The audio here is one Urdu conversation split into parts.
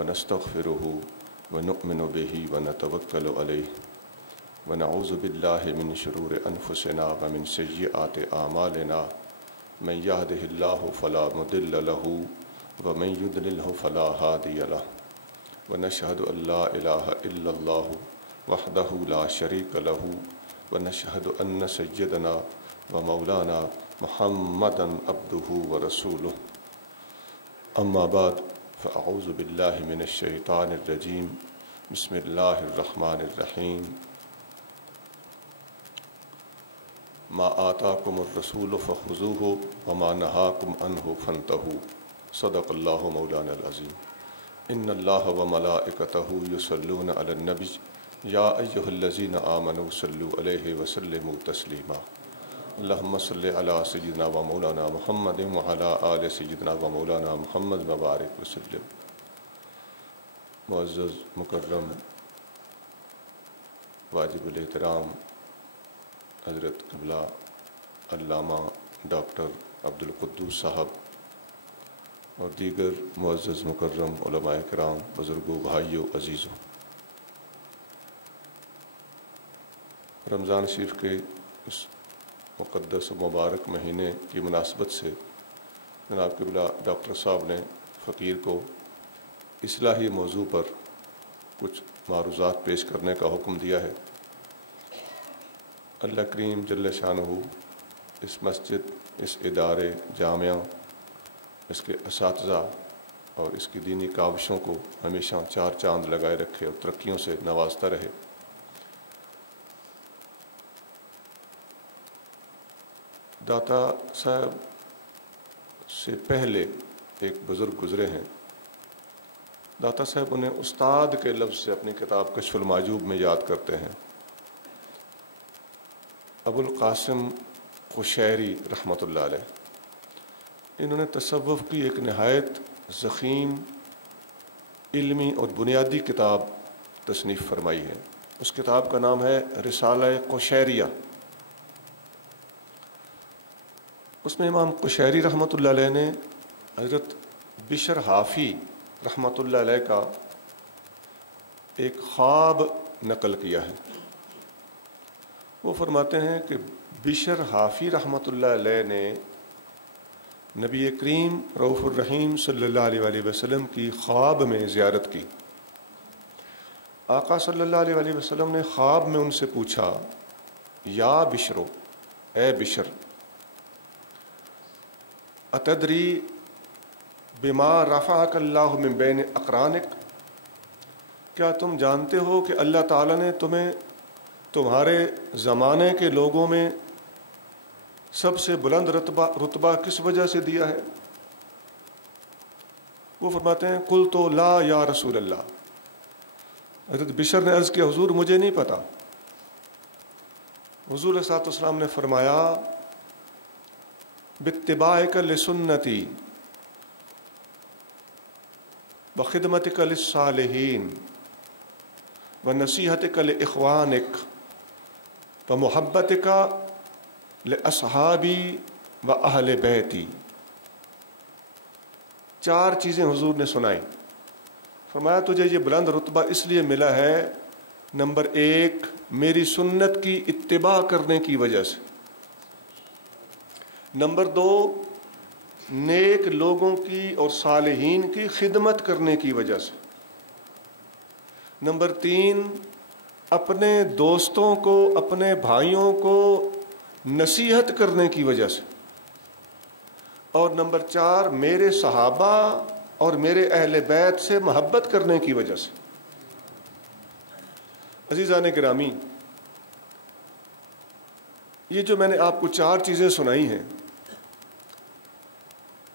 ونستغفره ونؤمن به ونتوكل عليه ونعوذ بالله من شرور أنفسنا ومن سيئات أعمالنا من يهده الله فلا مضل له ومن يضلله فلا هادي له ونشهد أن لا إله إلا الله وحده لا شريك له ونشهد أن سيدنا ومولانا محمدا عبده ورسوله أما بعد فأعوذ بالله من الشيطان الرجيم بسم الله الرحمن الرحيم ما آتاكم الرسول فخذوه وما نهاكم عنه فانتهوا صدق الله مولانا العظيم إن الله وملائكته يصلون على النبي يا أيها الذين آمنوا صلوا عليه وسلموا تسليما اللهم صل على سيدنا ومولانا محمد وعلى آل سيدنا ومولانا محمد وبارك وسلم. معزز مکرم واجب الاحترام حضرت قبلہ علامہ ڈاکٹر عبدالقدوس صاحب اور دیگر معزز مکرم علماء کرام، بزرگوں، بھائیوں، عزیزوں، رمضان شریف کے اس مقدس و مبارک مہینے کی مناسبت سے جناب قبلہ ڈاکٹر صاحب نے فقیر کو اصلاحی موضوع پر کچھ معروضات پیش کرنے کا حکم دیا ہے. اللہ کریم جل شانہ اس مسجد، اس ادارے جامعہ، اس کے اساتذہ اور اس کی دینی کاوشوں کو ہمیشہ چار چاند لگائے رکھے اور ترقیوں سے نوازتا رہے. داتا صاحب سے پہلے ایک بزرگ گزرے ہیں. داتا صاحب انہیں استاد کے لفظ سے اپنی کتاب کشف المعجوب میں یاد کرتے ہیں. ابو القاسم قشیری رحمۃ اللہ علیہ، انہوں نے تصوف کی ایک نہایت ضخیم علمی اور بنیادی کتاب تصنیف فرمائی ہے. اس کتاب کا نام ہے رسالہ قشیریہ. اس میں امام قشیری رحمۃ اللہ علیہ نے حضرت بشر حافی رحمۃ اللہ علیہ کا ایک خواب نقل کیا ہے. وہ فرماتے ہیں کہ بشر حافی رحمۃ اللہ علیہ نے نبی کریم رؤوف الرحیم صلی اللہ علیہ وآلہ وسلم کی خواب میں زیارت کی. آقا صلی اللہ علیہ وآلہ وسلم نے خواب میں ان سے پوچھا، یا بشرو، اے بشر، اتدری بما رفعک اللہ من بین اقرانک، کیا تم جانتے ہو کہ اللہ تعالیٰ نے تمہیں تمہارے زمانے کے لوگوں میں سب سے بلند رتبہ کس وجہ سے دیا ہے؟ وہ فرماتے ہیں قلت لا یا رسول اللہ. حضرت بشر نے عرض کیا، حضور مجھے نہیں پتا. حضور صلی اللہ علیہ وسلم نے فرمایا، باتباعک لسنتی وخدمتک للصالحین ونصیحتک لاخوانک ومحبتک لاصحابی واہل بیتی. چار چیزیں حضور نے سنائیں. فرمایا تجھے یہ بلند رتبہ اس لیے ملا ہے، نمبر ایک، میری سنت کی اتباع کرنے کی وجہ سے. نمبر دو، نیک لوگوں کی اور صالحین کی خدمت کرنے کی وجہ سے. نمبر تین، اپنے دوستوں کو، اپنے بھائیوں کو نصیحت کرنے کی وجہ سے. اور نمبر چار، میرے صحابہ اور میرے اہل بیت سے محبت کرنے کی وجہ سے. عزیزان گرامی، یہ جو میں نے آپ کو چار چیزیں سنائی ہیں،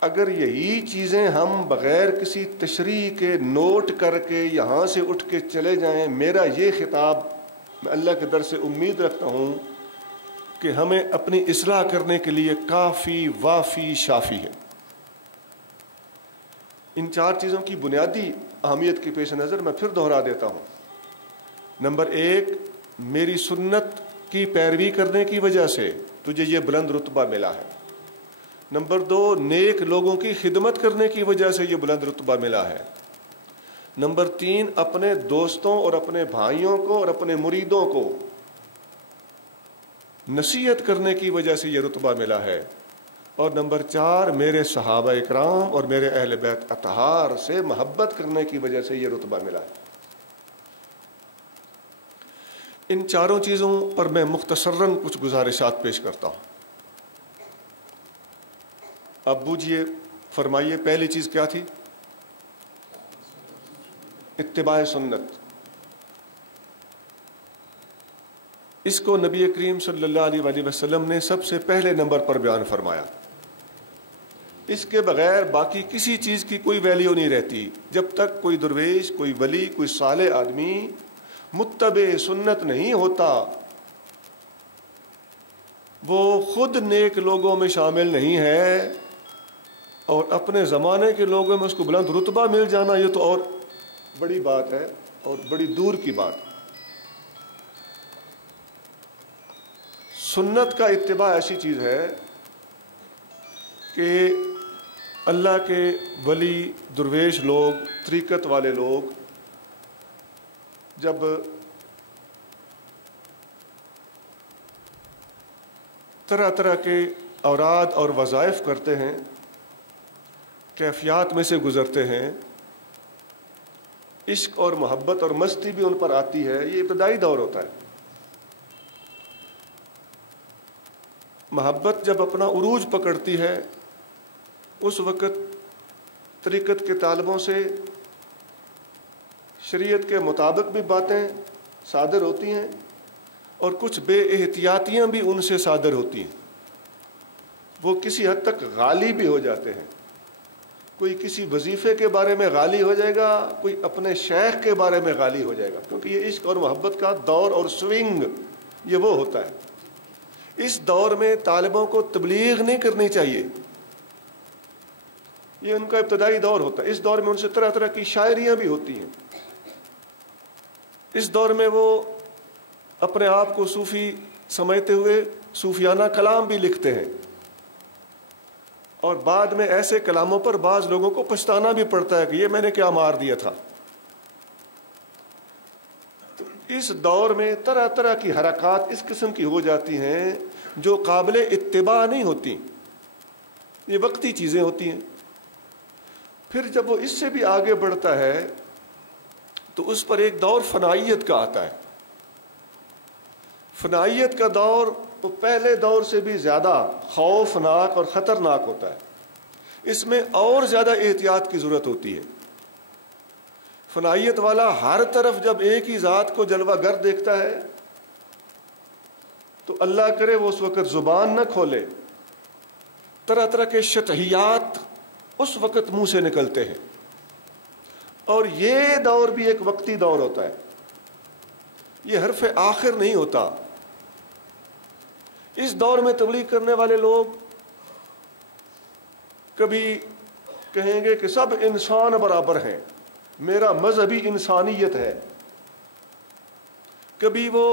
اگر یہی چیزیں ہم بغیر کسی تشریح کے نوٹ کر کے یہاں سے اٹھ کے چلے جائیں، میرا یہ خطاب میں اللہ کے در سے امید رکھتا ہوں کہ ہمیں اپنی اصلاح کرنے کے لیے کافی وافی شافی ہے. ان چار چیزوں کی بنیادی اہمیت کے پیش نظر میں پھر دہرا دیتا ہوں. نمبر ایک، میری سنت کی پیروی کرنے کی وجہ سے تجھے یہ بلند رتبہ ملا ہے. نمبر دو، نیک لوگوں کی خدمت کرنے کی وجہ سے یہ بلند رتبہ ملا ہے. نمبر 3 اپنے دوستوں اور اپنے بھائیوں کو اور اپنے مریدوں کو نصیحت کرنے کی وجہ سے یہ رتبہ ملا ہے، اور نمبر 4 میرے صحابہ اکرام اور میرے اہل بیت اطہار سے محبت کرنے کی وجہ سے یہ رتبہ ملا ہے۔ ان چاروں چیزوں پر میں مختصراً کچھ گزارشات پیش کرتا ہوں۔ اب بوجھیے، فرمائیے، پہلی چیز کیا تھی؟ اتباع سنت۔ اس کو نبی کریم صلی اللہ علیہ وآلہ وسلم نے سب سے پہلے نمبر پر بیان فرمایا۔ اس کے بغیر باقی کسی چیز کی کوئی ویلیو نہیں رہتی۔ جب تک کوئی درویش، کوئی ولی، کوئی صالح آدمی متبع سنت نہیں ہوتا، وہ خود نیک لوگوں میں شامل نہیں ہے، اور اپنے زمانے کے لوگوں میں اس کو بلند رتبہ مل جانا، یہ تو اور بڑی بات ہے اور بڑی دور کی بات۔ سنت کا اتباع ایسی چیز ہے کہ اللہ کے ولی، درویش لوگ، طریقت والے لوگ جب طرح طرح کے اوراد اور وظائف کرتے ہیں، کیفیات میں سے گزرتے ہیں، عشق اور محبت اور مستی بھی ان پر آتی ہے۔ یہ ابتدائی دور ہوتا ہے۔ محبت جب اپنا عروج پکڑتی ہے، اس وقت طریقت کے طالبوں سے شریعت کے مطابق بھی باتیں صادر ہوتی ہیں، اور کچھ بے احتیاطیاں بھی ان سے صادر ہوتی ہیں۔ وہ کسی حد تک غالی بھی ہو جاتے ہیں۔ کوئی کسی وظیفے کے بارے میں غالی ہو جائے گا، کوئی اپنے شیخ کے بارے میں غالی ہو جائے گا، کیونکہ یہ عشق اور محبت کا دور اور سوئنگ یہ وہ ہوتا ہے۔ اس دور میں طالبوں کو تبلیغ نہیں کرنی چاہیے، یہ ان کا ابتدائی دور ہوتا ہے۔ اس دور میں ان سے طرح طرح کی شاعریاں بھی ہوتی ہیں۔ اس دور میں وہ اپنے آپ کو صوفی سمجھتے ہوئے صوفیانہ کلام بھی لکھتے ہیں، اور بعد میں ایسے کلاموں پر بعض لوگوں کو پچھتانا بھی پڑتا ہے کہ یہ میں نے کیا مار دیا تھا۔ تو اس دور میں طرح طرح کی حرکات اس قسم کی ہو جاتی ہیں جو قابل اتباع نہیں ہوتی، یہ وقتی چیزیں ہوتی ہیں۔ پھر جب وہ اس سے بھی آگے بڑھتا ہے تو اس پر ایک دور فنائیت کا آتا ہے۔ فنائیت کا دور وہ پہلے دور سے بھی زیادہ خوفناک اور خطرناک ہوتا ہے۔ اس میں اور زیادہ احتیاط کی ضرورت ہوتی ہے۔ فنائیت والا ہر طرف جب ایک ہی ذات کو جلوہ گر دیکھتا ہے تو اللہ کرے وہ اس وقت زبان نہ کھولے، طرح طرح کے شطحیات اس وقت منہ سے نکلتے ہیں۔ اور یہ دور بھی ایک وقتی دور ہوتا ہے، یہ حرف آخر نہیں ہوتا۔ اس دور میں تبلیغ کرنے والے لوگ کبھی کہیں گے کہ سب انسان برابر ہیں، میرا مذہبی انسانیت ہے۔ کبھی وہ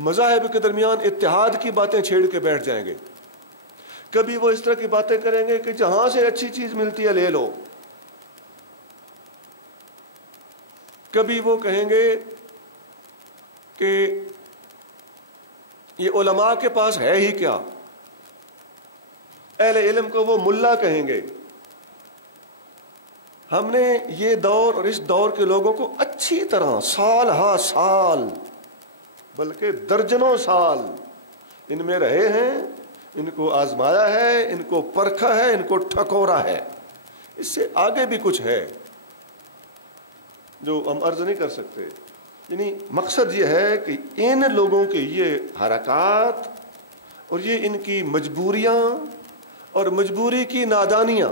مذاہب کے درمیان اتحاد کی باتیں چھیڑ کے بیٹھ جائیں گے، کبھی وہ اس طرح کی باتیں کریں گے کہ جہاں سے اچھی چیز ملتی ہے لے لو، کبھی وہ کہیں گے کہ یہ علماء کے پاس ہے ہی کیا، اہل علم کو وہ ملا کہیں گے۔ ہم نے یہ دور اور اس دور کے لوگوں کو اچھی طرح سال ہا سال بلکہ درجنوں سال ان میں رہے ہیں، ان کو آزمایا ہے، ان کو پرکھا ہے، ان کو ٹھکورا ہے۔ اس سے آگے بھی کچھ ہے جو ہم عرض نہیں کر سکتے۔ یعنی مقصد یہ ہے کہ ان لوگوں کے یہ حرکات اور یہ ان کی مجبوریاں اور مجبوری کی نادانیاں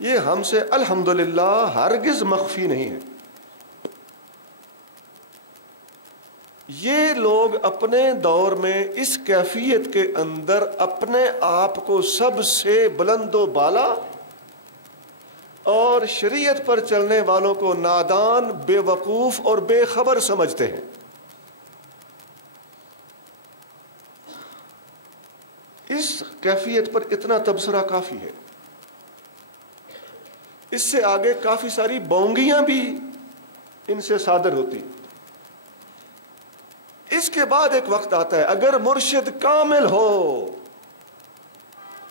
یہ ہم سے الحمدللہ ہرگز مخفی نہیں ہے۔ یہ لوگ اپنے دور میں اس کیفیت کے اندر اپنے آپ کو سب سے بلند و بالا اور شریعت پر چلنے والوں کو نادان، بے وقوف اور بے خبر سمجھتے ہیں۔ اس کیفیت پر اتنا تبصرہ کافی ہے۔ اس سے آگے کافی ساری بونگیاں بھی ان سے صادر ہوتی. اس کے بعد ایک وقت آتا ہے اگر مرشد کامل ہو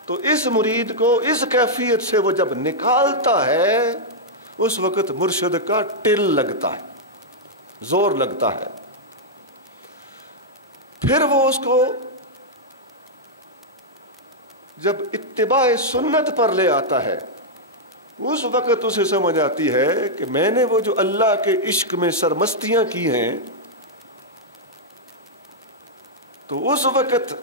تو اس مرید کو اس کیفیت سے وہ جب نکالتا ہے اس وقت مرشد کا ٹل لگتا ہے, زور لگتا ہے. پھر وہ اس کو جب اتباع سنت پر لے آتا ہے اس وقت اسے سمجھ آتی ہے کہ میں نے وہ جو اللہ کے عشق میں سرمستیاں کی ہیں تو اس وقت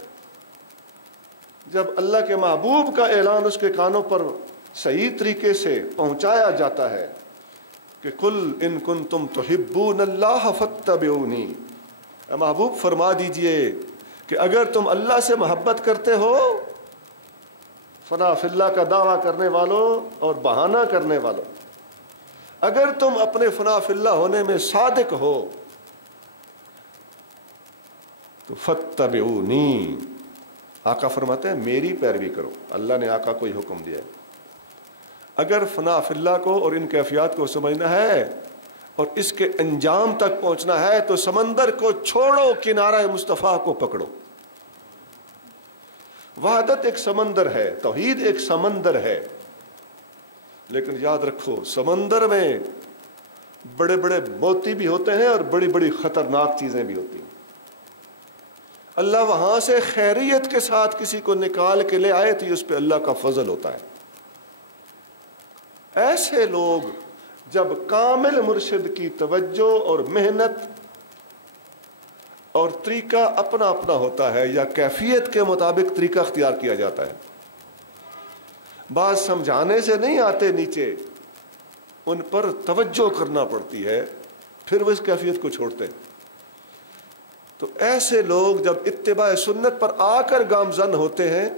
جب اللہ کے محبوب کا اعلان اس کے کانوں پر صحیح طریقے سے پہنچایا جاتا ہے کہ قل ان کنتم تحبون اللہ فاتبعونی, اے محبوب فرما دیجئے کہ اگر تم اللہ سے محبت کرتے ہو, فنا فی اللہ کا دعویٰ کرنے والوں اور بہانہ کرنے والوں, اگر تم اپنے فنا فی اللہ ہونے میں صادق ہو تو فاتبعونی, آقا فرماتے ہیں میری پیروی کرو. اللہ نے آقا کو ہی حکم دیا ہے. اگر فنا فی اللہ کو اور ان کیفیات کو سمجھنا ہے اور اس کے انجام تک پہنچنا ہے تو سمندر کو چھوڑو, کنارہ مصطفیٰ کو پکڑو. وحدت ایک سمندر ہے, توحید ایک سمندر ہے, لیکن یاد رکھو سمندر میں بڑے بڑے موتی بھی ہوتے ہیں اور بڑی بڑی خطرناک چیزیں بھی ہوتی ہیں. اللہ وہاں سے خیریت کے ساتھ کسی کو نکال کے لے آئے تو اس پہ اللہ کا فضل ہوتا ہے. ایسے لوگ جب کامل مرشد کی توجہ اور محنت اور طریقہ اپنا اپنا ہوتا ہے یا کیفیت کے مطابق طریقہ اختیار کیا جاتا ہے, بات سمجھانے سے نہیں آتے نیچے, ان پر توجہ کرنا پڑتی ہے, پھر وہ اس کیفیت کو چھوڑتے ہیں. تو ایسے لوگ جب اتباع سنت پر آ کر گامزن ہوتے ہیں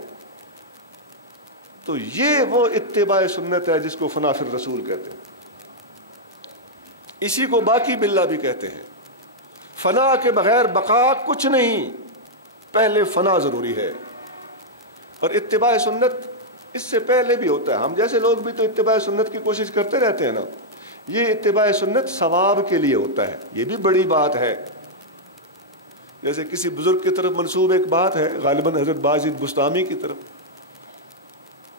تو یہ وہ اتباع سنت ہے جس کو فنا فی الرسول کہتے ہیں. اسی کو باقی باللہ بھی کہتے ہیں. فنا کے بغیر بقا کچھ نہیں, پہلے فنا ضروری ہے. اور اتباع سنت اس سے پہلے بھی ہوتا ہے. ہم جیسے لوگ بھی تو اتباع سنت کی کوشش کرتے رہتے ہیں نا. یہ اتباع سنت ثواب کے لیے ہوتا ہے, یہ بھی بڑی بات ہے. جیسے کسی بزرگ کی طرف منسوب ایک بات ہے, غالباً حضرت باجد بستامی کی طرف,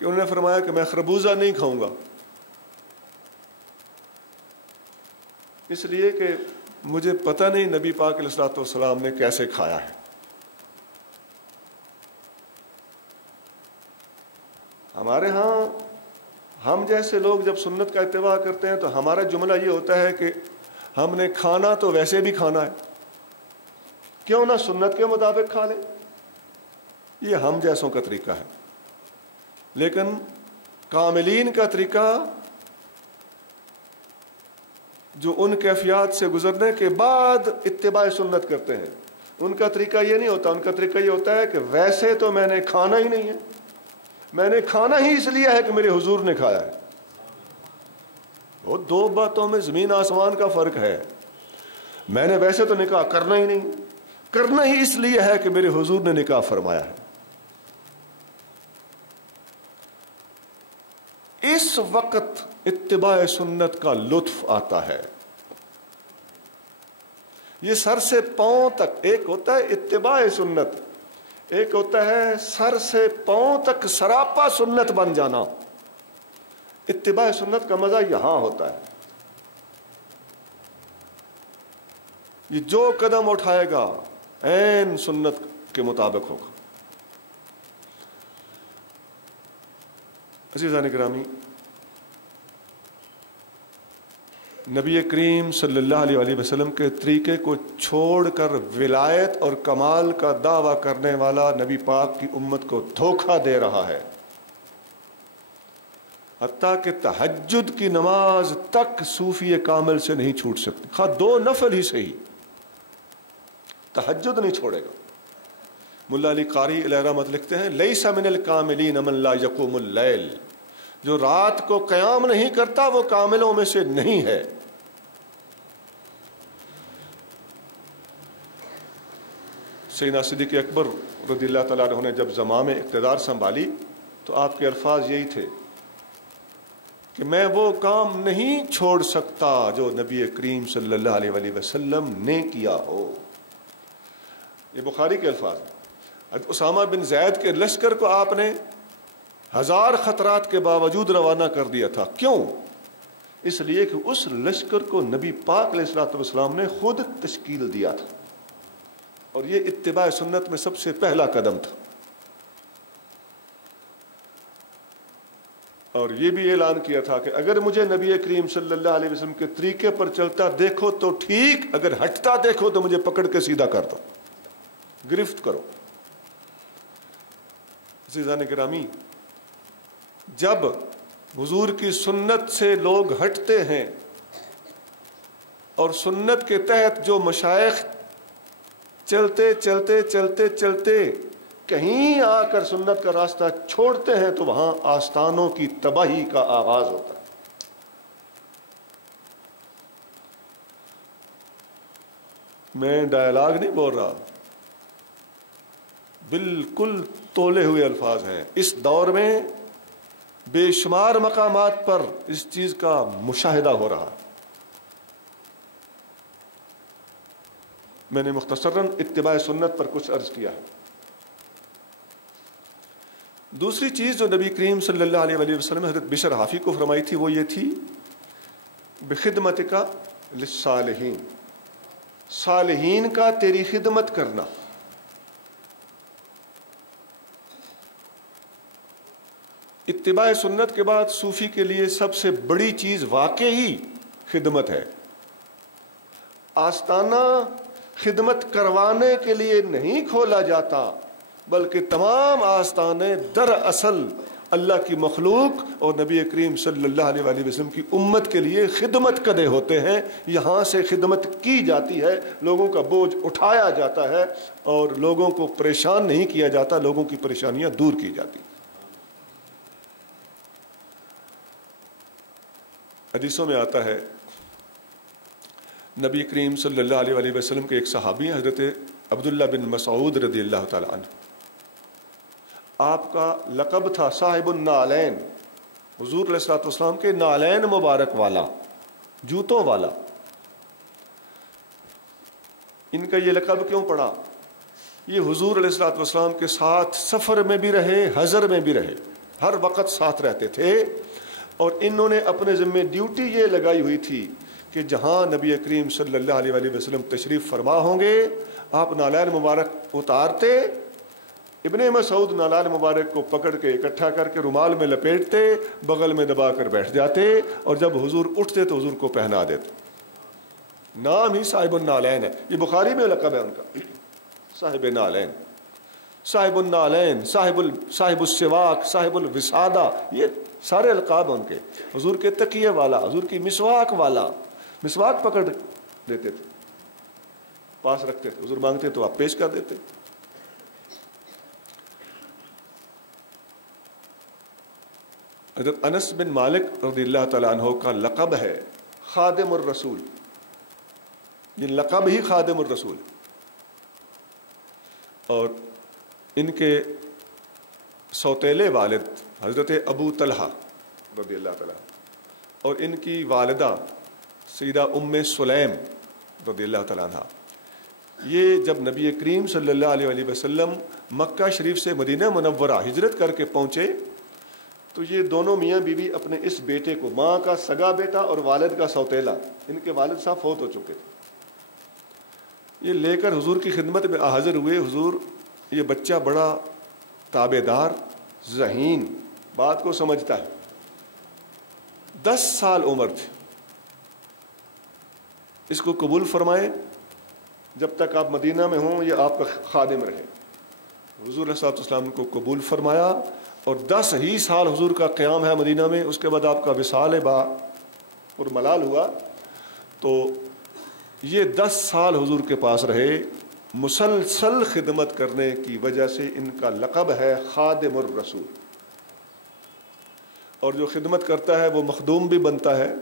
کہ انہوں نے فرمایا کہ میں خربوزہ نہیں کھاؤں گا اس لیے کہ مجھے پتہ نہیں نبی پاک علیہ الصلوۃ والسلام نے کیسے کھایا ہے. ہمارے ہاں ہم جیسے لوگ جب سنت کا اتباع کرتے ہیں تو ہمارا جملہ یہ ہوتا ہے کہ ہم نے کھانا تو ویسے بھی کھانا ہے, کیوں نہ سنت کے مطابق کھا لیں. یہ ہم جیسوں کا طریقہ ہے. لیکن کاملین کا طریقہ جو ان کیفیات سے گزرنے کے بعد اتباع سنت کرتے ہیں, ان کا طریقہ یہ نہیں ہوتا. ان کا طریقہ یہ ہوتا ہے کہ ویسے تو میں نے کھانا ہی نہیں ہے, میں نے کھانا ہی اس لیے ہے کہ میرے حضور نے کھایا ہے. وہ دو باتوں میں زمین آسمان کا فرق ہے. میں نے ویسے تو نکاح کرنا ہی نہیں, کرنا ہی اس لیے ہے کہ میرے حضور نے نکاح فرمایا ہے. اس وقت اتباع سنت کا لطف آتا ہے. یہ سر سے پاؤں تک, ایک ہوتا ہے اتباع سنت, ایک ہوتا ہے سر سے پاؤں تک سراپا سنت بن جانا. اتباع سنت کا مزہ یہاں ہوتا ہے. یہ جو قدم اٹھائے گا عین سنت کے مطابق ہوگا. عزیزان گرامی, نبی کریم صلی اللہ علیہ وسلم کے طریقے کو چھوڑ کر ولایت اور کمال کا دعویٰ کرنے والا نبی پاک کی امت کو دھوکہ دے رہا ہے. حتیٰ کہ تہجد کی نماز تک صوفی کامل سے نہیں چھوٹ سکتی, خواہ 2 نفل ہی صحیح, تہجد نہیں چھوڑے گا. ملا علی قاری علیہ رحمت لکھتے ہیں لیس من الکاملین من لا یقوم اللیل, جو رات کو قیام نہیں کرتا وہ کاملوں میں سے نہیں ہے. سیدنا صدیق اکبر رضی اللہ تعالیٰ عنہ نے جب زمام اقتدار سنبھالی تو آپ کے الفاظ یہی تھے کہ میں وہ کام نہیں چھوڑ سکتا جو نبی کریم صلی اللہ علیہ وسلم نے کیا ہو. یہ بخاری کے الفاظ ہیں. حضرت اسامہ بن زید کے لشکر کو آپ نے 1000 خطرات کے باوجود روانہ کر دیا تھا. کیوں؟ اس لیے کہ اس لشکر کو نبی پاک علیہ الصلوۃ والسلام نے خود تشکیل دیا تھا، اور یہ اتباع سنت میں سب سے پہلا قدم تھا. اور یہ بھی اعلان کیا تھا کہ اگر مجھے نبی کریم صلی اللہ علیہ وسلم کے طریقے پر چلتا دیکھو تو ٹھیک، اگر ہٹتا دیکھو تو مجھے پکڑ کے سیدھا کر دو، گرفت کرو. عزیزان گرامی، جب حضور کی سنت سے لوگ ہٹتے ہیں اور سنت کے تحت جو مشائخ چلتے چلتے چلتے چلتے کہیں آ کر سنت کا راستہ چھوڑتے ہیں تو وہاں آستانوں کی تباہی کا آغاز ہوتا ہے. میں ڈائلاگ نہیں بول رہا، بالکل تولے ہوئے الفاظ ہیں. اس دور میں بے شمار مقامات پر اس چیز کا مشاہدہ ہو رہا. میں نے مختصراً اتباع سنت پر کچھ عرض کیا ہے. دوسری چیز جو نبی کریم صلی اللہ علیہ وسلم حضرت بشر حافی کو فرمائی تھی وہ یہ تھی بخدمتک للصالحین، صالحین کا تیری خدمت کرنا. اتباع سنت کے بعد صوفی کے لیے سب سے بڑی چیز واقعی خدمت ہے. آستانہ خدمت کروانے کے لیے نہیں کھولا جاتا، بلکہ تمام آستانے دراصل اللہ کی مخلوق اور نبی کریم صلی اللہ علیہ وسلم کی امت کے لیے خدمت کدے ہوتے ہیں. یہاں سے خدمت کی جاتی ہے، لوگوں کا بوجھ اٹھایا جاتا ہے اور لوگوں کو پریشان نہیں کیا جاتا، لوگوں کی پریشانیاں دور کی جاتی. حدیثوں میں آتا ہے نبی کریم صلی اللہ علیہ وسلم کے ایک صحابی ہیں حضرت عبداللہ بن مسعود رضی اللہ تعالی عنہ. آپ کا لقب تھا صاحب النعلین، حضور علیہ الصلوۃ والسلام کے نعلین مبارک والا، جوتوں والا. ان کا یہ لقب کیوں پڑا؟ یہ حضور علیہ الصلوۃ والسلام کے ساتھ سفر میں بھی رہے، حضر میں بھی رہے، ہر وقت ساتھ رہتے تھے. اور انہوں نے اپنے ذمہ ڈیوٹی یہ لگائی ہوئی تھی کہ جہاں نبی کریم صلی اللہ علیہ وسلم تشریف فرما ہوں گے آپ نعلین مبارک اتارتے. ابن مسعود نعلین مبارک کو پکڑ کے اکٹھا کر کے رومال میں لپیٹتے، بغل میں دبا کر بیٹھ جاتے، اور جب حضور اٹھتے تو حضور کو پہنا دیتے. نام ہی صاحب النعلین ہے. یہ بخاری میں لقب ہے ان کا، صاحب نعلین، صاحب النعلین، صاحب السواک، صاحب الوسادہ، یہ سارے القاب ان کے. حضور کے تکیے والا، حضور کی مسواک والا. مسواک پکڑ دیتے تھے، پاس رکھتے تھے، حضور مانگتے تو آپ پیش کر دیتے. حضرت انس بن مالک رضی اللہ تعالیٰ عنہ کا لقب ہے خادم الرسول. یہ لقب ہی خادم الرسول. اور ان کے سوتیلے والد حضرت ابو طلحہ رضی اللہ تعالیٰ اور ان کی والدہ سیدہ ام سلیم رضی اللہ تعالیٰ عنہ، یہ جب نبی کریم صلی اللہ علیہ وسلم مکہ شریف سے مدینہ منورہ ہجرت کر کے پہنچے تو یہ دونوں میاں بیوی اپنے اس بیٹے کو، ماں کا سگا بیٹا اور والد کا سوتیلا، ان کے والد صاحب فوت ہو چکے تھے، یہ لے کر حضور کی خدمت میں حاضر ہوئے. حضور یہ بچہ بڑا تابع دار، ذہین، بات کو سمجھتا ہے. 10 سال عمر تھی. اس کو قبول فرمائے، جب تک آپ مدینہ میں ہوں یہ آپ کا خادم رہے. حضور علیہ السلام کو قبول فرمایا اور 10 ہی سال حضور کا قیام ہے مدینہ میں. اس کے بعد آپ کا وصال با اور ملال ہوا تو یہ 10 سال حضور کے پاس رہے. مسلسل خدمت کرنے کی وجہ سے ان کا لقب ہے خادم الرسول. اور جو خدمت کرتا ہے وہ مخدوم بھی بنتا ہے.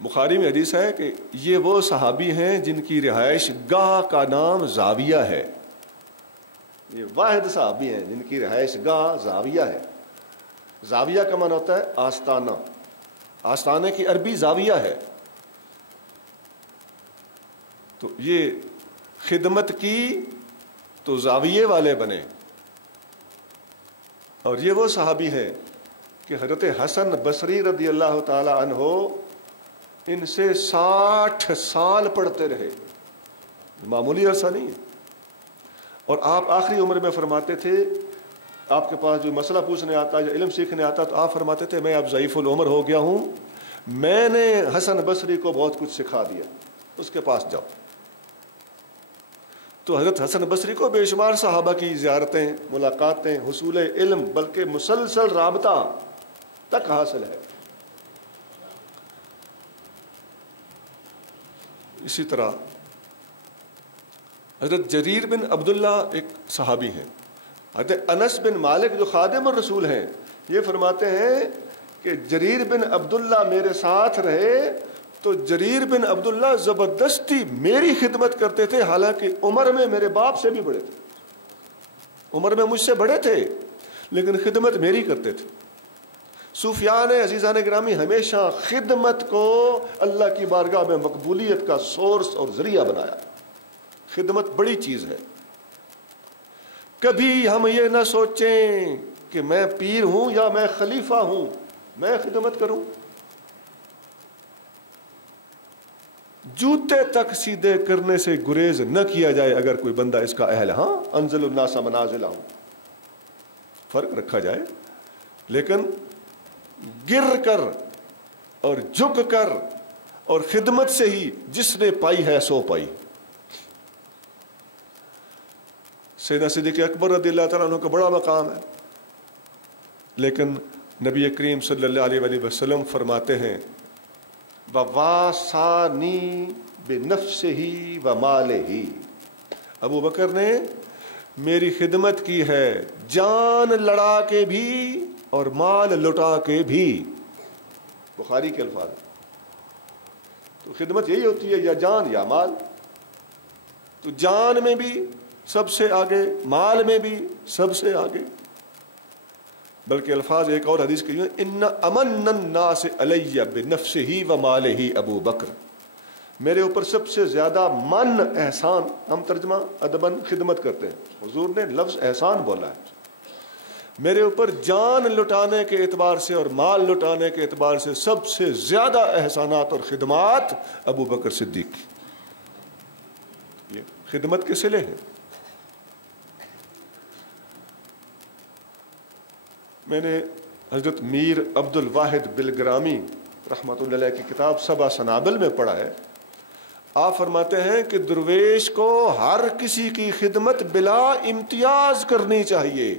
بخاری میں حدیث ہے کہ یہ وہ صحابی ہیں جن کی رہائش گاہ کا نام زاویہ ہے. یہ واحد صحابی ہیں جن کی رہائش گاہ زاویہ ہے. زاویہ کا معنی ہوتا ہے آستانہ، آستانے کی عربی زاویہ ہے. تو یہ خدمت کی تو زاویے والے بنے. اور یہ وہ صحابی ہیں کہ حضرت حسن بصری رضی اللہ تعالی عنہ ان سے 60 سال پڑھتے رہے، معمولی عرصہ نہیں ہے. اور آپ آخری عمر میں فرماتے تھے، آپ کے پاس جو مسئلہ پوچھنے آتا یا علم سیکھنے آتا تو آپ فرماتے تھے میں اب ضعیف العمر ہو گیا ہوں، میں نے حسن بصری کو بہت کچھ سکھا دیا، اس کے پاس جاؤ. تو حضرت حسن بصری کو بے شمار صحابہ کی زیارتیں، ملاقاتیں، حصول علم بلکہ مسلسل رابطہ تک حاصل ہے. اسی طرح حضرت جریر بن عبداللہ ایک صحابی ہیں. حضرت انس بن مالک جو خادم الرسول ہیں یہ فرماتے ہیں کہ جریر بن عبداللہ میرے ساتھ رہے تو جریر بن عبداللہ زبردستی میری خدمت کرتے تھے، حالانکہ عمر میں میرے باپ سے بھی بڑے تھے، عمر میں مجھ سے بڑے تھے لیکن خدمت میری کرتے تھے. صوفیان عزیزان گرامی ہمیشہ خدمت کو اللہ کی بارگاہ میں مقبولیت کا سورس اور ذریعہ بنایا. خدمت بڑی چیز ہے. کبھی ہم یہ نہ سوچیں کہ میں پیر ہوں یا میں خلیفہ ہوں میں خدمت کروں. جوتے تک سیدھے کرنے سے گریز نہ کیا جائے اگر کوئی بندہ اس کا اہل. ہاں انزل الناس منازلہم، فرق رکھا جائے، لیکن گر کر اور جھک کر اور خدمت سے ہی جس نے پائی ہے سو پائی. سیدنا صدیق اکبر رضی اللہ تعالیٰ عنہ کا بڑا مقام ہے، لیکن نبی کریم صلی اللہ علیہ وآلہ وسلم فرماتے ہیں وَوَاسَانِي بِنَفْسِهِ وَمَالِهِ، ابو بکر نے میری خدمت کی ہے جان لڑا کے بھی اور مال لٹا کے بھی. بخاری کے الفاظ. تو خدمت یہی ہوتی ہے یا جان یا مال. تو جان میں بھی سب سے آگے، مال میں بھی سب سے آگے. بلکہ الفاظ ایک اور حدیث کی ان امن الناس علی بنفسہ ومالہ ابو بکر، میرے اوپر سب سے زیادہ من احسان، ہم ترجمہ ادباً خدمت کرتے ہیں، حضور نے لفظ احسان بولا ہے. میرے اوپر جان لٹانے کے اعتبار سے اور مال لٹانے کے اعتبار سے سب سے زیادہ احسانات اور خدمات ابو بکر صدیق کی. یہ خدمت کے صلے ہیں. میں نے حضرت میر عبد الواحد بلگرامی رحمۃ اللہ علیہ کی کتاب سبع سنابل میں پڑھا ہے. آپ فرماتے ہیں کہ درویش کو ہر کسی کی خدمت بلا امتیاز کرنی چاہیے،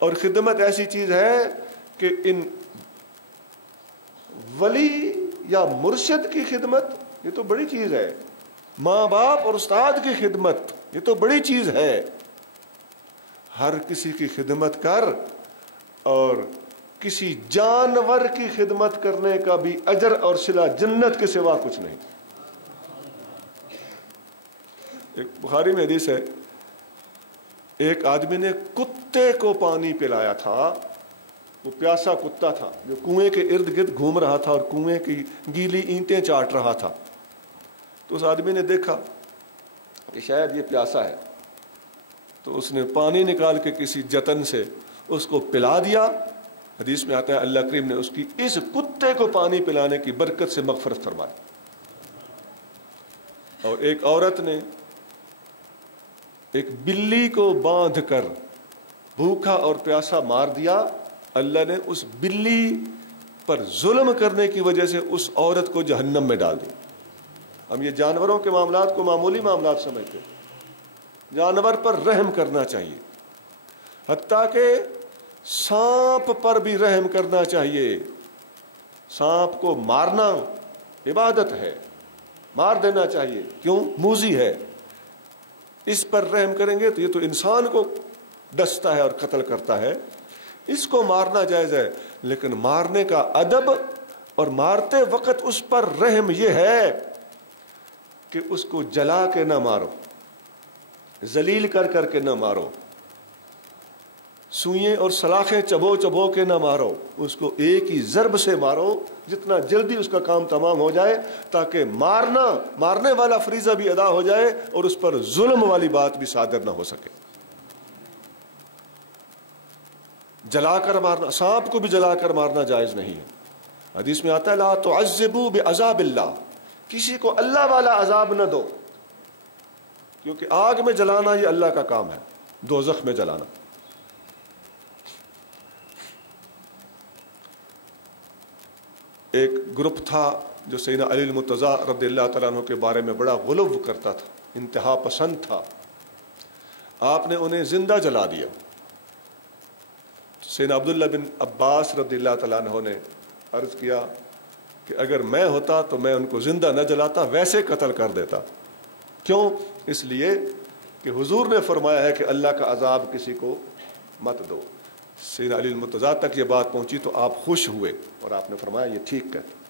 اور خدمت ایسی چیز ہے کہ ان ولی یا مرشد کی خدمت یہ تو بڑی چیز ہے، ماں باپ اور استاد کی خدمت یہ تو بڑی چیز ہے. ہر کسی کی خدمت کر، اور کسی جانور کی خدمت کرنے کا بھی اجر اور صلہ جنت کے سوا کچھ نہیں. ایک بخاری میں حدیث ہے، ایک آدمی نے کتے کو پانی پلایا تھا، وہ پیاسا کتا تھا جو کنویں کے ارد گرد گھوم رہا تھا اور کنویں کی گیلی اینٹیں چاٹ رہا تھا. تو اس آدمی نے دیکھا کہ شاید یہ پیاسا ہے، تو اس نے پانی نکال کے کسی جتن سے اس کو پلا دیا. حدیث میں آتا ہے اللہ کریم نے اس کی اس کتے کو پانی پلانے کی برکت سے مغفرت فرمائی. اور ایک عورت نے ایک بلی کو باندھ کر بھوکا اور پیاسا مار دیا. اللہ نے اس بلی پر ظلم کرنے کی وجہ سے اس عورت کو جہنم میں ڈال دیا. ہم یہ جانوروں کے معاملات کو معمولی معاملات سمجھتے ہیں. جانور پر رحم کرنا چاہیے، حتیٰ کہ سانپ پر بھی رحم کرنا چاہیے. سانپ کو مارنا عبادت ہے، مار دینا چاہیے. کیوں؟ موذی ہے. اس پر رحم کریں گے تو یہ تو انسان کو ڈستا ہے اور قتل کرتا ہے، اس کو مارنا جائز ہے. لیکن مارنے کا ادب اور مارتے وقت اس پر رحم یہ ہے کہ اس کو جلا کے نہ مارو، ذلیل کر کر کے نہ مارو. سوئیں اور سلاخیں چبو چبو کے نہ مارو، اس کو ایک ہی ضرب سے مارو جتنا جلدی اس کا کام تمام ہو جائے، تاکہ مارنے والا فریضہ بھی ادا ہو جائے اور اس پر ظلم والی بات بھی صادر نہ ہو سکے۔ جلا کر مارنا، سانپ کو بھی جلا کر مارنا جائز نہیں ہے۔ حدیث میں آتا ہے لا تعذبوا بعذاب اللہ، کسی کو اللہ والا عذاب نہ دو، کیونکہ آگ میں جلانا یہ اللہ کا کام ہے، دوزخ میں جلانا۔ ایک گروپ تھا جو سیدنا علی المرتضیٰ رضی اللہ تعالیٰ عنہ کے بارے میں بڑا غلو کرتا تھا، انتہا پسند تھا۔ آپ نے انہیں زندہ جلا دیا۔ سیدنا عبداللہ بن عباس رضی اللہ تعالیٰ عنہ نے عرض کیا کہ اگر میں ہوتا تو میں ان کو زندہ نہ جلاتا، ویسے قتل کر دیتا۔ کیوں؟ اس لیے کہ حضور نے فرمایا ہے کہ اللہ کا عذاب کسی کو مت دو۔ سیدنا علی المرتضیٰ تک یہ بات پہنچی تو آپ خوش ہوئے اور آپ نے فرمایا یہ ٹھیک کہتے۔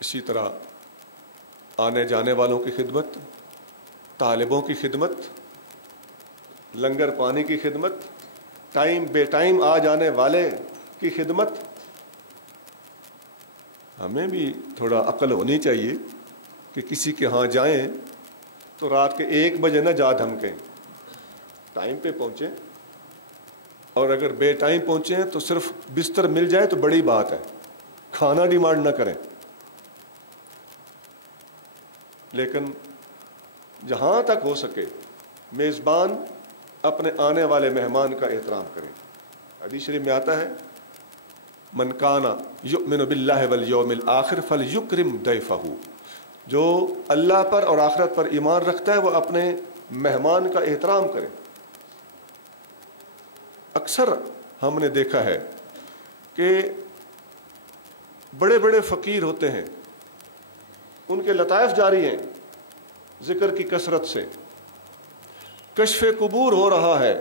اسی طرح آنے جانے والوں کی خدمت، طالبوں کی خدمت، لنگر پانی کی خدمت، ٹائم بے ٹائم آ جانے والے کی خدمت۔ ہمیں بھی تھوڑا عقل ہونی چاہیے کہ کسی کے ہاں جائیں تو رات کے 1 بجے نہ جا دھمکیں، ٹائم پہ پہنچیں، اور اگر بے ٹائم پہنچیں تو صرف بستر مل جائے تو بڑی بات ہے، کھانا ڈیمانڈ نہ کریں۔ لیکن جہاں تک ہو سکے میزبان اپنے آنے والے مہمان کا احترام کرے۔ حدیث شریف میں آتا ہے من کان یؤمن باللہ والیوم الآخر فلیکرم ضیفہ، جو اللہ پر اور آخرت پر ایمان رکھتا ہے وہ اپنے مہمان کا احترام کرے۔ اکثر ہم نے دیکھا ہے کہ بڑے بڑے فقیر ہوتے ہیں، ان کے لطائف جاری ہیں ذکر کی کثرت سے، کشف قبور ہو رہا ہے،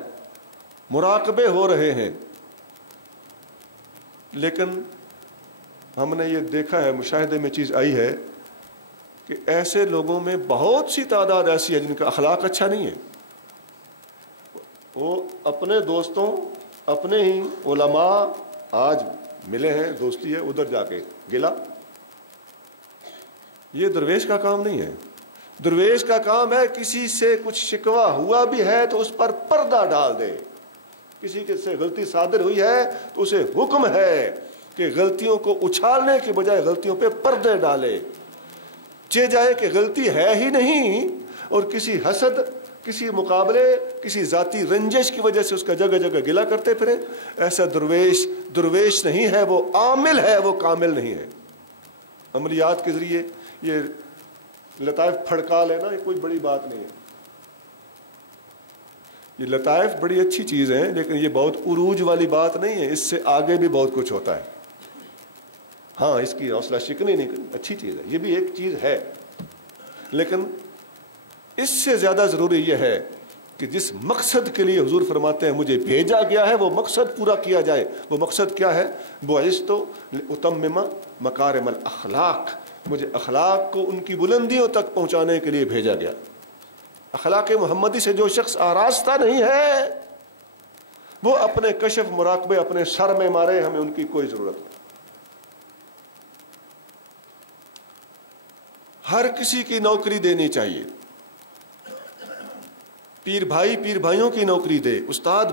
مراقبے ہو رہے ہیں، لیکن ہم نے یہ دیکھا ہے، مشاہدے میں چیز آئی ہے کہ ایسے لوگوں میں بہت سی تعداد ایسی ہے جن کا اخلاق اچھا نہیں ہے۔ وہ اپنے دوستوں، اپنے ہی علماء آج ملے ہیں، دوستی ہے، ادھر جا کے گلا۔ یہ درویش کا کام نہیں ہے۔ درویش کا کام ہے کسی سے کچھ شکوہ ہوا بھی ہے تو اس پر پردہ ڈال دے، کسی کے سے غلطی صادر ہوئی ہے تو اسے حکم ہے کہ غلطیوں کو اچھالنے کے بجائے غلطیوں پہ پردے ڈالے۔ چہ جائے کہ غلطی ہے ہی نہیں اور کسی حسد، کسی مقابلے، کسی ذاتی رنجش کی وجہ سے اس کا جگہ جگہ گلا کرتے پھریں، ایسا درویش نہیں ہے، وہ عامل ہے، وہ کامل نہیں ہے۔ عملیات کے ذریعے یہ لطائف پھڑکا لینا یہ کوئی بڑی بات نہیں ہے۔ یہ لطائف بڑی اچھی چیز ہے، لیکن یہ بہت عروج والی بات نہیں ہے، اس سے آگے بھی بہت کچھ ہوتا ہے۔ ہاں، اس کی حوصلہ شکنی نہیں کرنی، اچھی چیز ہے، یہ بھی ایک چیز ہے، لیکن اس سے زیادہ ضروری یہ ہے کہ جس مقصد کے لیے حضور فرماتے ہیں مجھے بھیجا گیا ہے وہ مقصد پورا کیا جائے۔ وہ مقصد کیا ہے؟ بعثت لأتمم مکارم الاخلاق، مجھے اخلاق کو ان کی بلندیوں تک پہنچانے کے لیے بھیجا گیا۔ اخلاق محمدی سے جو شخص آراستہ نہیں ہے وہ اپنے کشف مراقبے اپنے سر میں مارے، ہمیں ان کی کوئی ضرورت نہیں۔ ہر کسی کی نوکری دینی چاہیے، پیر بھائیوں کی نوکری دے، استاد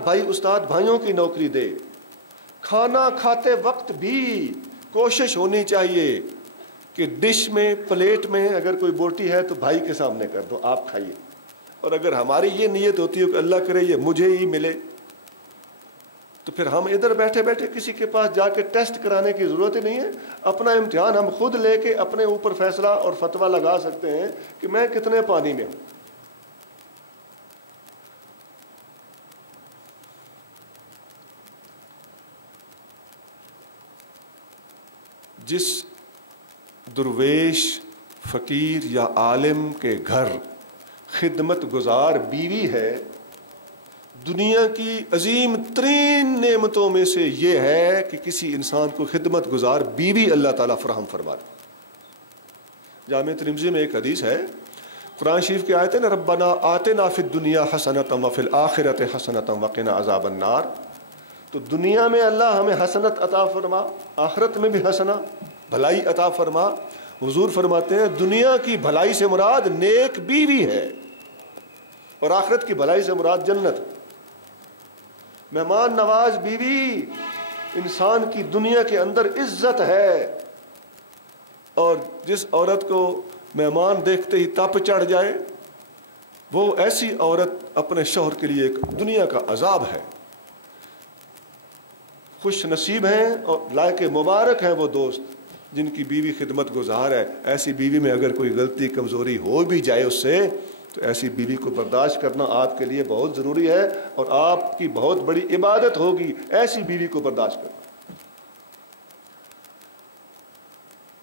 بھائیوں کی نوکری دے۔ کھانا کھاتے وقت بھی کوشش ہونی چاہیے کہ ڈش میں، پلیٹ میں اگر کوئی بوٹی ہے تو بھائی کے سامنے کر دو، آپ کھائیے۔ اور اگر ہماری یہ نیت ہوتی ہے کہ اللہ کرے یہ مجھے ہی ملے، تو پھر ہم ادھر بیٹھے بیٹھے کسی کے پاس جا کے ٹیسٹ کرانے کی ضرورت ہی نہیں ہے۔ اپنا امتحان ہم خود لے کے اپنے اوپر فیصلہ اور فتویٰ لگا سکتے ہیں کہ میں کتنے پانی میں ہوں۔ جس درویش، فقیر یا عالم کے گھر خدمت گزار بیوی ہے، دنیا کی عظیم ترین نعمتوں میں سے یہ ہے کہ کسی انسان کو خدمت گزار بیوی اللہ تعالیٰ فراہم فرما دے۔ جامع ترمذی میں ایک حدیث ہے، قرآن شریف کی آیت ہے نا، ربنا آتنا فی الدنیا حسنۃ وفی الآخرۃ حسنۃ وقنا عذاب النار. تو دنیا میں اللہ ہمیں حسنت عطا فرما، آخرت میں بھی حسنہ بھلائی عطا فرما. حضور فرماتے ہیں دنیا کی بھلائی سے مراد نیک بیوی ہے اور آخرت کی بھلائی سے مراد جنت. مہمان نواز بیوی انسان کی دنیا کے اندر عزت ہے، اور جس عورت کو مہمان دیکھتے ہی تپ چڑھ جائے وہ ایسی عورت اپنے شوہر کے لیے ایک دنیا کا عذاب ہے. خوش نصیب ہیں اور لائق مبارک ہیں وہ دوست جن کی بیوی خدمت گزار ہے. ایسی بیوی میں اگر کوئی غلطی کمزوری ہو بھی جائے اس سے، تو ایسی بیوی کو برداشت کرنا آپ کے لیے بہت ضروری ہے اور آپ کی بہت بڑی عبادت ہوگی ایسی بیوی کو برداشت کرنا.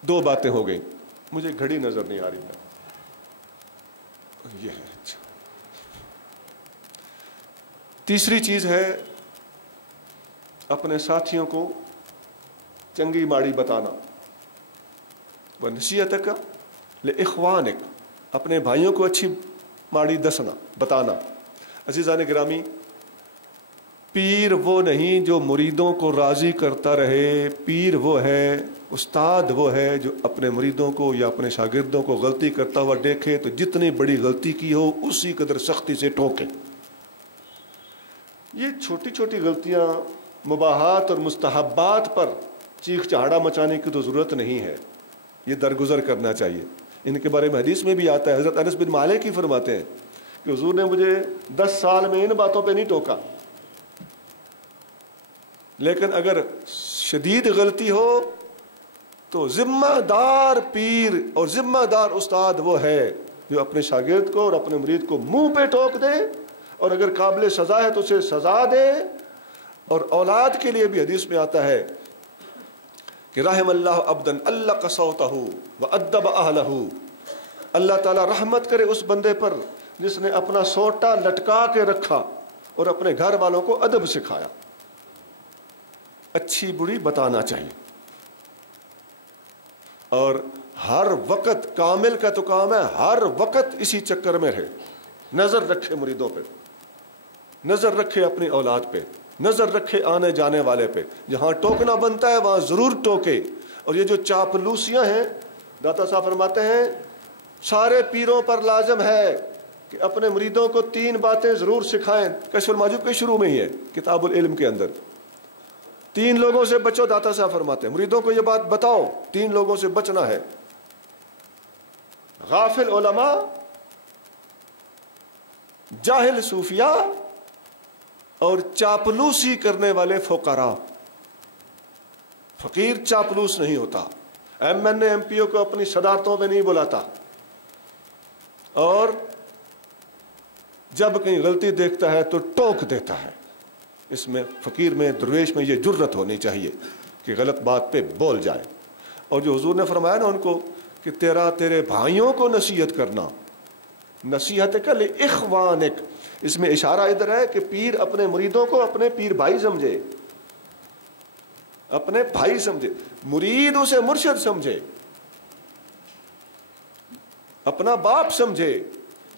دو باتیں ہو گئیں. مجھے گھڑی نظر نہیں آ رہی ہے، یہ ہے. اچھا، تیسری چیز ہے اپنے ساتھیوں کو چنگی ماڑی بتانا. وَنَصِیحَتَکَ لِإِخْوَانِکَ، اپنے بھائیوں کو اچھی ماڑی دسنا بتانا. عزیزان گرامی، پیر وہ نہیں جو مریدوں کو راضی کرتا رہے. پیر وہ ہے، استاد وہ ہے جو اپنے مریدوں کو یا اپنے شاگردوں کو غلطی کرتا ہوا دیکھے تو جتنی بڑی غلطی کی ہو اسی قدر سختی سے ٹوکے. یہ چھوٹی چھوٹی غلطیاں، مباحات اور مستحبات پر چیخ چہاڑا مچانے کی تو ضرورت نہیں ہے، یہ درگزر کرنا چاہیے. ان کے بارے میں حدیث میں بھی آتا ہے، حضرت انس بن مالک ہی فرماتے ہیں کہ حضور نے مجھے 10 سال میں ان باتوں پہ نہیں ٹوکا، لیکن اگر شدید غلطی ہو تو ذمہ دار پیر اور ذمہ دار استاد وہ ہے جو اپنے شاگرد کو اور اپنے مرید کو منہ پہ ٹوک دے، اور اگر قابل سزا ہے تو اسے سزا دے. اور اولاد کے لیے بھی حدیث میں آتا ہے کہ رحم اللہ عبدا علق صوتہ وادب اہلہ، اللہ تعالیٰ رحمت کرے اس بندے پر جس نے اپنا سوٹا لٹکا کے رکھا اور اپنے گھر والوں کو ادب سکھایا. اچھی بری بتانا چاہیے، اور ہر وقت کامل کا تو کام ہے ہر وقت اسی چکر میں رہے. نظر رکھے مریدوں پہ، نظر رکھے اپنی اولاد پہ، نظر رکھے آنے جانے والے پہ. جہاں ٹوکنا بنتا ہے وہاں ضرور ٹوکے. اور یہ جو چاپلوسیاں ہیں، داتا صاحب فرماتے ہیں سارے پیروں پر لازم ہے کہ اپنے مریدوں کو 3 باتیں ضرور سکھائیں. کشف المحجوب کے شروع میں ہی ہے کتاب العلم کے اندر. 3 لوگوں سے بچو، داتا صاحب فرماتے ہیں مریدوں کو یہ بات بتاؤ، 3 لوگوں سے بچنا ہے: غافل علماء، جاہل صوفیاء، اور چاپلوسی کرنے والے فقراء. فقیر چاپلوس نہیں ہوتا، M N A M P O کو اپنی صدارتوں میں نہیں بلاتا، اور جب کہیں غلطی دیکھتا ہے تو ٹوک دیتا ہے. اس میں فقیر میں، درویش میں یہ جرت ہونی چاہیے کہ غلط بات پہ بول جائے. اور جو حضور نے فرمایا نا ان کو کہ تیرے بھائیوں کو نصیحت کرنا، نصیحت کا لِإِخْوَانِکَ، اس میں اشارہ ادھر ہے کہ پیر اپنے مریدوں کو اپنے پیر بھائی سمجھے، اپنے بھائی سمجھے. مرید اسے مرشد سمجھے، اپنا باپ سمجھے،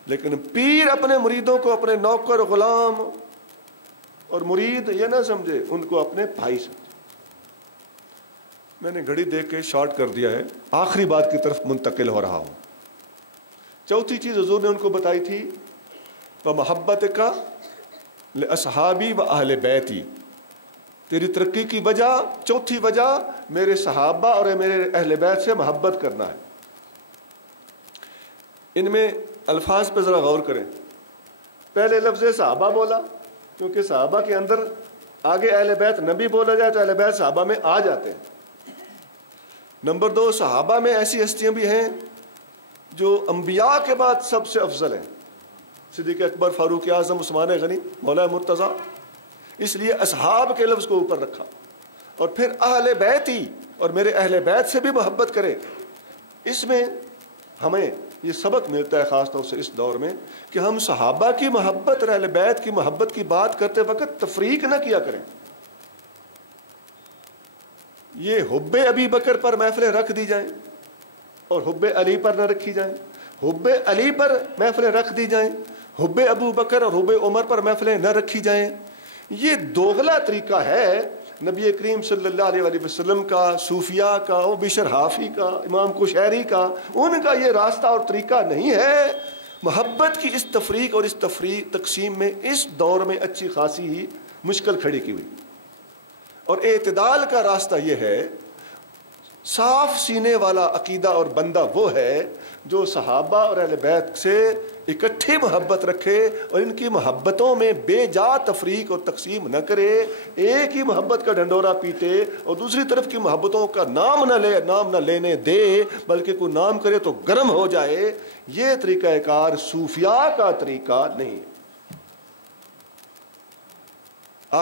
لیکن پیر اپنے مریدوں کو اپنے نوکر غلام اور مرید یہ نہ سمجھے، ان کو اپنے بھائی سمجھے. میں نے گھڑی دیکھ کے شارٹ کر دیا ہے، آخری بات کی طرف منتقل ہو رہا ہوں. چوتھی چیز حضور نے ان کو بتائی تھی وَمَحَبَّتِكَ لِأَصْحَابِي وَأَهْلِ بَيْتِي، تیری ترقی کی وجہ، چوتھی وجہ میرے صحابہ اور میرے اہل بیت سے محبت کرنا ہے. ان میں الفاظ پہ ذرا غور کریں. پہلے لفظ صحابہ بولا کیونکہ صحابہ کے اندر آگے اہل بیت نبی بولا جائے تو اہل بیت صحابہ میں آ جاتے ہیں. نمبر 2، صحابہ میں ایسی ہستیاں بھی ہیں جو انبیاء کے بعد سب سے افضل ہیں، صدیق اکبر، فاروق اعظم، عثمان غنی، مولا مرتضیٰ. اس لیے اصحاب کے لفظ کو اوپر رکھا. اور پھر اہل بیتی، اور میرے اہل بیت سے بھی محبت کرے. اس میں ہمیں یہ سبق ملتا ہے خاص طور سے اس دور میں کہ ہم صحابہ کی محبت اور اہل بیت کی محبت کی بات کرتے وقت تفریق نہ کیا کریں. یہ حب ابی بکر پر محفلیں رکھ دی جائیں اور حب علی پر نہ رکھی جائیں، حب علی پر محفلیں رکھ دی جائیں، حب ابو بکر اور حب عمر پر محفلیں نہ رکھی جائیں. یہ دوغلا طریقہ ہے نبی کریم صلی اللہ علیہ وآلہ وسلم کا، صوفیاء کا، بشر حافی کا، امام کشیری کا. ان کا یہ راستہ اور طریقہ نہیں ہے. محبت کی اس تفریق اور اس تقسیم میں اس دور میں اچھی خاصی ہی مشکل کھڑی کی ہوئی. اور اعتدال کا راستہ یہ ہے، صاف سینے والا عقیدہ اور بندہ وہ ہے جو صحابہ اور اہل بیت سے اکٹھی محبت رکھے اور ان کی محبتوں میں بے جا تفریق اور تقسیم نہ کرے، ایک ہی محبت کا ڈنڈورا پیٹے اور دوسری طرف کی محبتوں کا نام نہ لینے دے، بلکہ کوئی نام کرے تو گرم ہو جائے. یہ طریقہ کار صوفیاء کا طریقہ نہیں.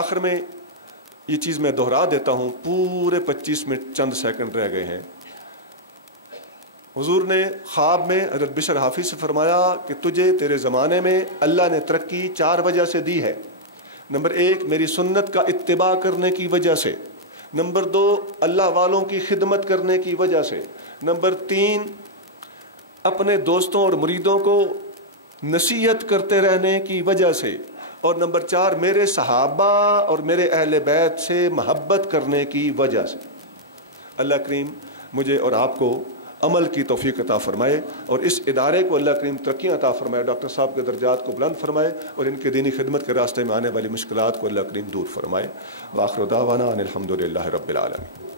آخر میں یہ چیز میں دہرا دیتا ہوں، پورے 25 منٹ چند سیکنڈ رہ گئے ہیں. حضور نے خواب میں حضرت بشر حافی سے فرمایا کہ تجھے تیرے زمانے میں اللہ نے ترقی 4 وجہ سے دی ہے. نمبر 1 میری سنت کا اتباع کرنے کی وجہ سے، نمبر 2 اللہ والوں کی خدمت کرنے کی وجہ سے، نمبر 3 اپنے دوستوں اور مریدوں کو نصیحت کرتے رہنے کی وجہ سے، اور نمبر 4 میرے صحابہ اور میرے اہل بیت سے محبت کرنے کی وجہ سے. اللہ کریم مجھے اور آپ کو عمل کی توفیق عطا فرمائے اور اس ادارے کو اللہ کریم ترقیاں عطا فرمائے، ڈاکٹر صاحب کے درجات کو بلند فرمائے اور ان کے دینی خدمت کے راستے میں آنے والی مشکلات کو اللہ کریم دور فرمائے. وآخر دعوانا ان الحمد للہ رب العالمین.